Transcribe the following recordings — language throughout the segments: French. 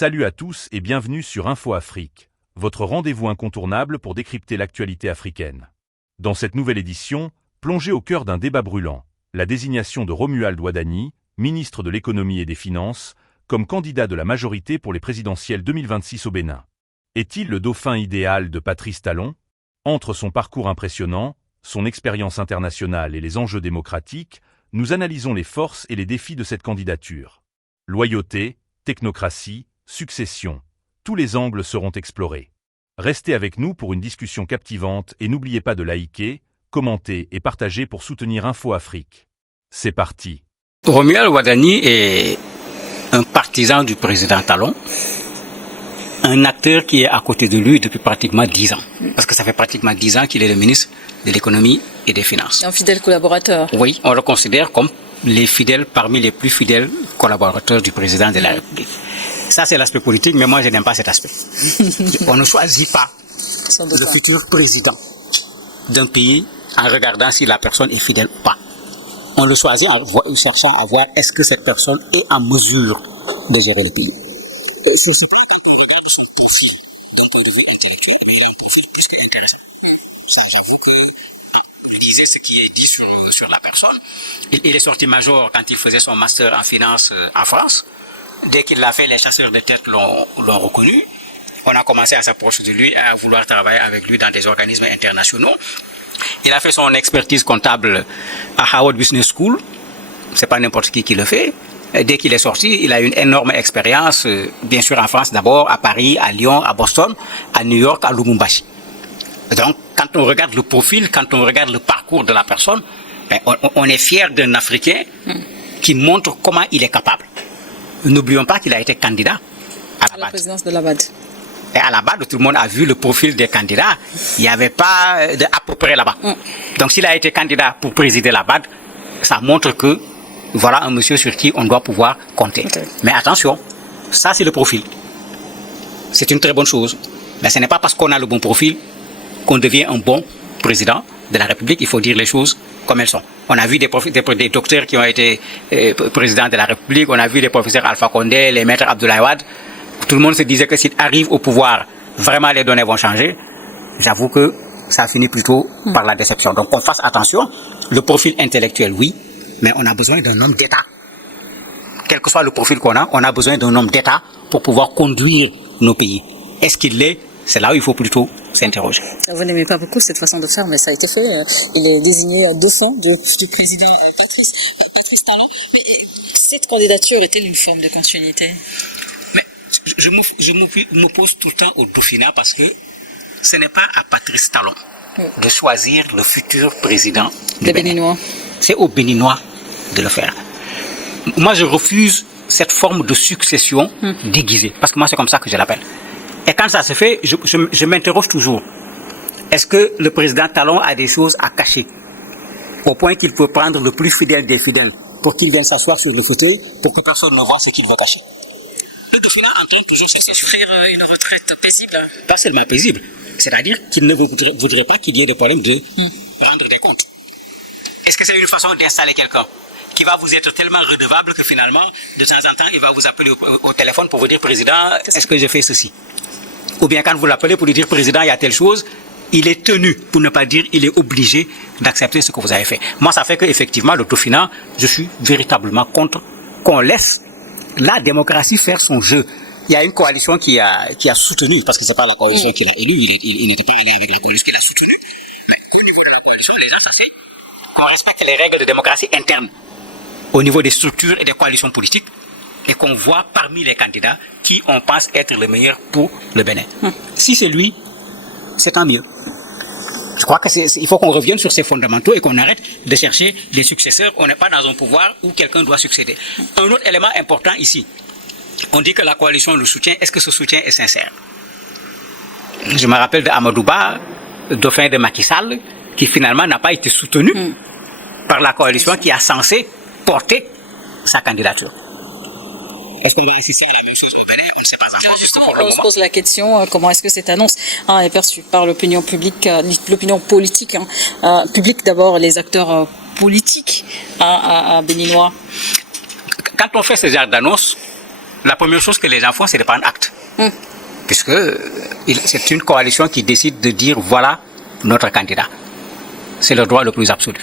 Salut à tous et bienvenue sur Info Afrique, votre rendez-vous incontournable pour décrypter l'actualité africaine. Dans cette nouvelle édition, plongez au cœur d'un débat brûlant, la désignation de Romuald Wadani, ministre de l'économie et des finances, comme candidat de la majorité pour les présidentielles 2026 au Bénin. Est-il le dauphin idéal de Patrice Talon? Entre son parcours impressionnant, son expérience internationale et les enjeux démocratiques, nous analysons les forces et les défis de cette candidature. Loyauté, technocratie, succession, tous les angles seront explorés. Restez avec nous pour une discussion captivante et n'oubliez pas de liker, commenter et partager pour soutenir Info Afrique. C'est parti. Romuald Wadani est un partisan du président Talon, un acteur qui est à côté de lui depuis pratiquement 10 ans. Parce que ça fait pratiquement 10 ans qu'il est le ministre de l'économie et des finances. Un fidèle collaborateur. Oui, on le considère comme parmi les plus fidèles collaborateurs du président de la République. Ça, c'est l'aspect politique, mais moi, je n'aime pas cet aspect. On ne choisit pas le futur président d'un pays en regardant si la personne est fidèle ou pas. On le choisit en cherchant à voir est-ce que cette personne est en mesure de gérer le pays. Et c'est ce qu'on regarde son profil d'un point de vue intellectuel, mais il a un profil plus qu'intéressant. Ça, j'avoue que, vous lisez ce qui est dit sur la personne. Il est sorti major quand il faisait son master en finance en France. Dès qu'il l'a fait, les chasseurs de tête l'ont reconnu. On a commencé à s'approcher de lui, à vouloir travailler avec lui dans des organismes internationaux. Il a fait son expertise comptable à Harvard Business School. C'est pas n'importe qui le fait. Dès qu'il est sorti, il a une énorme expérience, bien sûr en France d'abord, à Paris, à Lyon, à Boston, à New York, à Lubumbashi. Donc, quand on regarde le profil, quand on regarde le parcours de la personne, on est fier d'un Africain qui montre comment il est capable. N'oublions pas qu'il a été candidat à la présidence de la BAD. Et à la BAD, tout le monde a vu le profil des candidats. Il n'y avait pas à peu près là-bas. Donc s'il a été candidat pour présider la BAD, ça montre que voilà un monsieur sur qui on doit pouvoir compter. Okay. Mais attention, ça c'est le profil. C'est une très bonne chose. Mais ce n'est pas parce qu'on a le bon profil qu'on devient un bon président de la République. Il faut dire les choses comme elles sont. On a vu des docteurs qui ont été présidents de la République, on a vu des professeurs Alpha Condé, les maîtres Abdoulaye Wade. Tout le monde se disait que s'ils arrivent au pouvoir, vraiment les données vont changer. J'avoue que ça finit plutôt par la déception. Donc on fasse attention. Le profil intellectuel, oui, mais on a besoin d'un homme d'État. Quel que soit le profil qu'on a, on a besoin d'un homme d'État pour pouvoir conduire nos pays. Est-ce qu'il l'est? C'est là où il faut plutôt s'interroger. Vous n'aimez pas beaucoup cette façon de faire, mais ça a été fait. Il est désigné dauphin du président Patrice Talon. Mais cette candidature est-elle une forme de continuité? Mais je m'oppose tout le temps au dauphinat parce que ce n'est pas à Patrice Talon de choisir le futur président des Béninois. C'est aux Béninois de le faire. Moi, je refuse cette forme de succession déguisée, parce que moi, c'est comme ça que je l'appelle. Et quand ça se fait, je m'interroge toujours. Est-ce que le président Talon a des choses à cacher? Au point qu'il peut prendre le plus fidèle des fidèles pour qu'il vienne s'asseoir sur le fauteuil pour que personne ne voit ce qu'il veut cacher. Le dauphinat entraîne toujours s'offrir une retraite paisible. Pas seulement paisible. C'est-à-dire qu'il ne voudrait pas qu'il y ait des problèmes de rendre des comptes. Est-ce que c'est une façon d'installer quelqu'un qui va vous être tellement redevable que finalement, de temps en temps, il va vous appeler au téléphone pour vous dire, président, est-ce que j'ai fait ceci? Ou bien quand vous l'appelez pour lui dire, président, il y a telle chose, il est tenu, pour ne pas dire, il est obligé d'accepter ce que vous avez fait. Moi, ça fait qu'effectivement, le dauphinat, je suis véritablement contre qu'on laisse la démocratie faire son jeu. Il y a une coalition qui a soutenu, parce que c'est pas la coalition qu'il a élue, il n'était pas allé avec la coalition qu'il a soutenue. Mais au niveau de la coalition, les gens s'asseyent, qu'on respecte les règles de démocratie interne au niveau des structures et des coalitions politiques, et qu'on voit parmi les candidats qui on pense être le meilleur pour le Bénin. Si c'est lui, c'est tant mieux. Je crois qu'il faut qu'on revienne sur ces fondamentaux et qu'on arrête de chercher des successeurs. On n'est pas dans un pouvoir où quelqu'un doit succéder. Un autre élément important ici, on dit que la coalition le soutient. Est-ce que ce soutien est sincère? Je me rappelle de Amadouba, dauphin de Macky Sall, qui finalement n'a pas été soutenu par la coalition qui a censé porter sa candidature. Est-ce qu'on va assister à la même chose au Bénin? On ne sait pas encore. Justement, on se pose la question, comment est-ce que cette annonce est perçue par l'opinion publique, l'opinion politique, publique d'abord, les acteurs politiques béninois? Quand on fait ce genre d'annonce, la première chose que les gens font, c'est de prendre acte. Puisque c'est une coalition qui décide de dire voilà notre candidat. C'est le droit le plus absolu.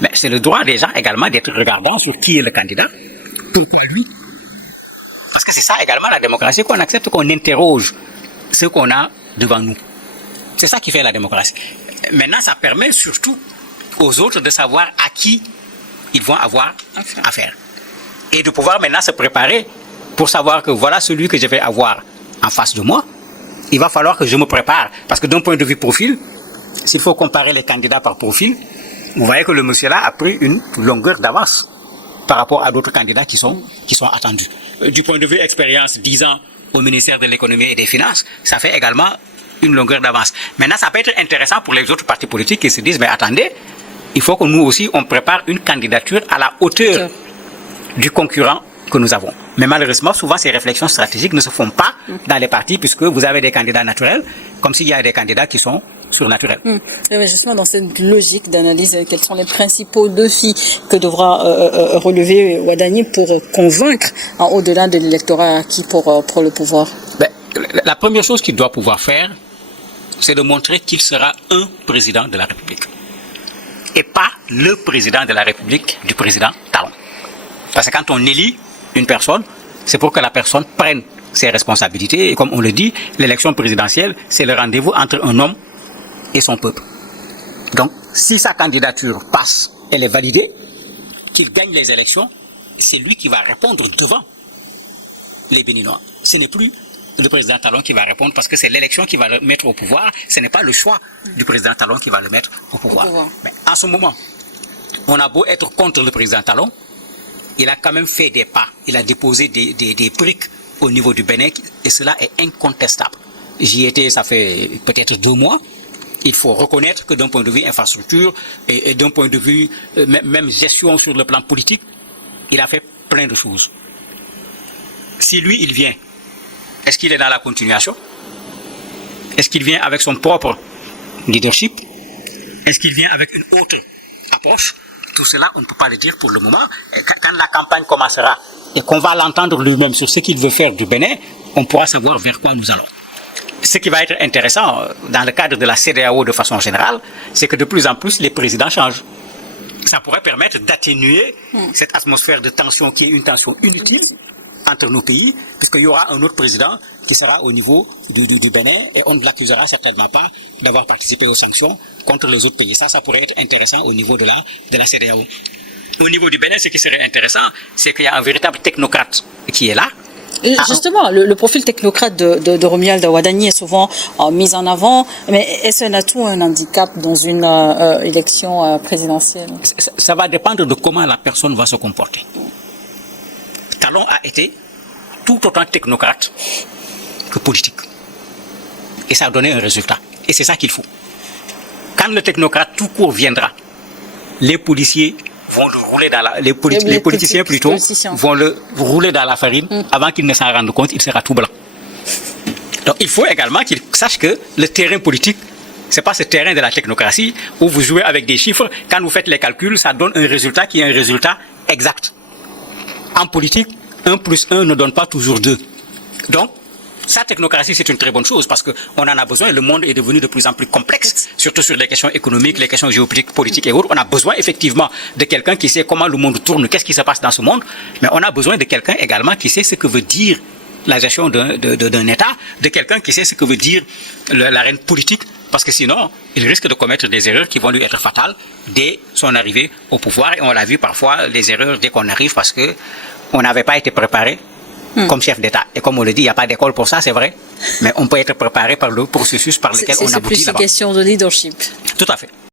Mais c'est le droit des gens également d'être regardants sur qui est le candidat. Pourquoi lui? Parce que c'est ça également la démocratie, qu'on accepte, qu'on interroge ce qu'on a devant nous. C'est ça qui fait la démocratie. Maintenant, ça permet surtout aux autres de savoir à qui ils vont avoir affaire. Et de pouvoir maintenant se préparer pour savoir que voilà celui que je vais avoir en face de moi. Il va falloir que je me prépare. Parce que d'un point de vue profil, s'il faut comparer les candidats par profil, vous voyez que le monsieur-là a pris une longueur d'avance par rapport à d'autres candidats qui sont attendus. Du point de vue expérience, 10 ans au ministère de l'économie et des finances, ça fait également une longueur d'avance. Maintenant, ça peut être intéressant pour les autres partis politiques qui se disent, mais attendez, il faut que nous aussi, on prépare une candidature à la hauteur du concurrent que nous avons. Mais malheureusement, souvent, ces réflexions stratégiques ne se font pas dans les partis, puisque vous avez des candidats naturels, comme s'il y a des candidats qui sont surnaturels. Mais justement, dans cette logique d'analyse, quels sont les principaux défis que devra relever Wadani pour convaincre, au-delà de l'électorat acquis pour le pouvoir? La première chose qu'il doit pouvoir faire, c'est de montrer qu'il sera un président de la République. Et pas le président de la République du président Talon. Parce que quand on élit une personne, c'est pour que la personne prenne ses responsabilités. Et comme on le dit, l'élection présidentielle, c'est le rendez-vous entre un homme et son peuple. Donc, si sa candidature passe, elle est validée, qu'il gagne les élections, c'est lui qui va répondre devant les Béninois. Ce n'est plus le président Talon qui va répondre parce que c'est l'élection qui va le mettre au pouvoir. Ce n'est pas le choix du président Talon qui va le mettre au pouvoir. Mais en ce moment, on a beau être contre le président Talon, il a quand même fait des pas. Il a déposé des briques au niveau du Bénin et cela est incontestable. J'y étais, ça fait peut-être 2 mois. Il faut reconnaître que d'un point de vue infrastructure et d'un point de vue même gestion sur le plan politique, il a fait plein de choses. Si lui, il vient, est-ce qu'il est dans la continuation? Est-ce qu'il vient avec son propre leadership? Est-ce qu'il vient avec une autre approche? Tout cela, on ne peut pas le dire pour le moment. Quand la campagne commencera et qu'on va l'entendre lui-même sur ce qu'il veut faire du Bénin, on pourra savoir vers quoi nous allons. Ce qui va être intéressant dans le cadre de la CEDEAO de façon générale, c'est que de plus en plus les présidents changent. Ça pourrait permettre d'atténuer cette atmosphère de tension qui est une tension inutile entre nos pays, puisqu'il y aura un autre président qui sera au niveau du Bénin et on ne l'accusera certainement pas d'avoir participé aux sanctions contre les autres pays. Ça pourrait être intéressant au niveau de la CEDEAO. Au niveau du Bénin, ce qui serait intéressant, c'est qu'il y a un véritable technocrate qui est là. Justement, le profil technocrate de Romuald Wadani est souvent mis en avant, mais est-ce un atout ou un handicap dans une élection présidentielle? Ça va dépendre de comment la personne va se comporter. Talon a été tout autant technocrate que politique. Et ça a donné un résultat. Et c'est ça qu'il faut. Quand le technocrate tout court viendra, les policiers vont le rouler dans les politiciens plutôt vont le rouler dans la farine avant qu'ils ne s'en rendent compte, il sera tout blanc. Donc il faut également qu'ils sachent que le terrain politique, c'est pas ce terrain de la technocratie où vous jouez avec des chiffres. Quand vous faites les calculs, ça donne un résultat qui est un résultat exact. En politique, 1 plus 1 ne donne pas toujours 2. Donc, sa technocratie, c'est une très bonne chose parce qu'on en a besoin. Le monde est devenu de plus en plus complexe, surtout sur les questions économiques, les questions géopolitiques, politiques et autres. On a besoin effectivement de quelqu'un qui sait comment le monde tourne, qu'est-ce qui se passe dans ce monde. Mais on a besoin de quelqu'un également qui sait ce que veut dire la gestion d'un État, de quelqu'un qui sait ce que veut dire l'arène politique. Parce que sinon, il risque de commettre des erreurs qui vont lui être fatales dès son arrivée au pouvoir. Et on l'a vu parfois, les erreurs dès qu'on arrive parce que on n'avait pas été préparé comme chef d'État. Et comme on le dit, il n'y a pas d'école pour ça, c'est vrai. Mais on peut être préparé par le processus par lequel on aboutit là-bas. C'est plus une question de leadership. Tout à fait.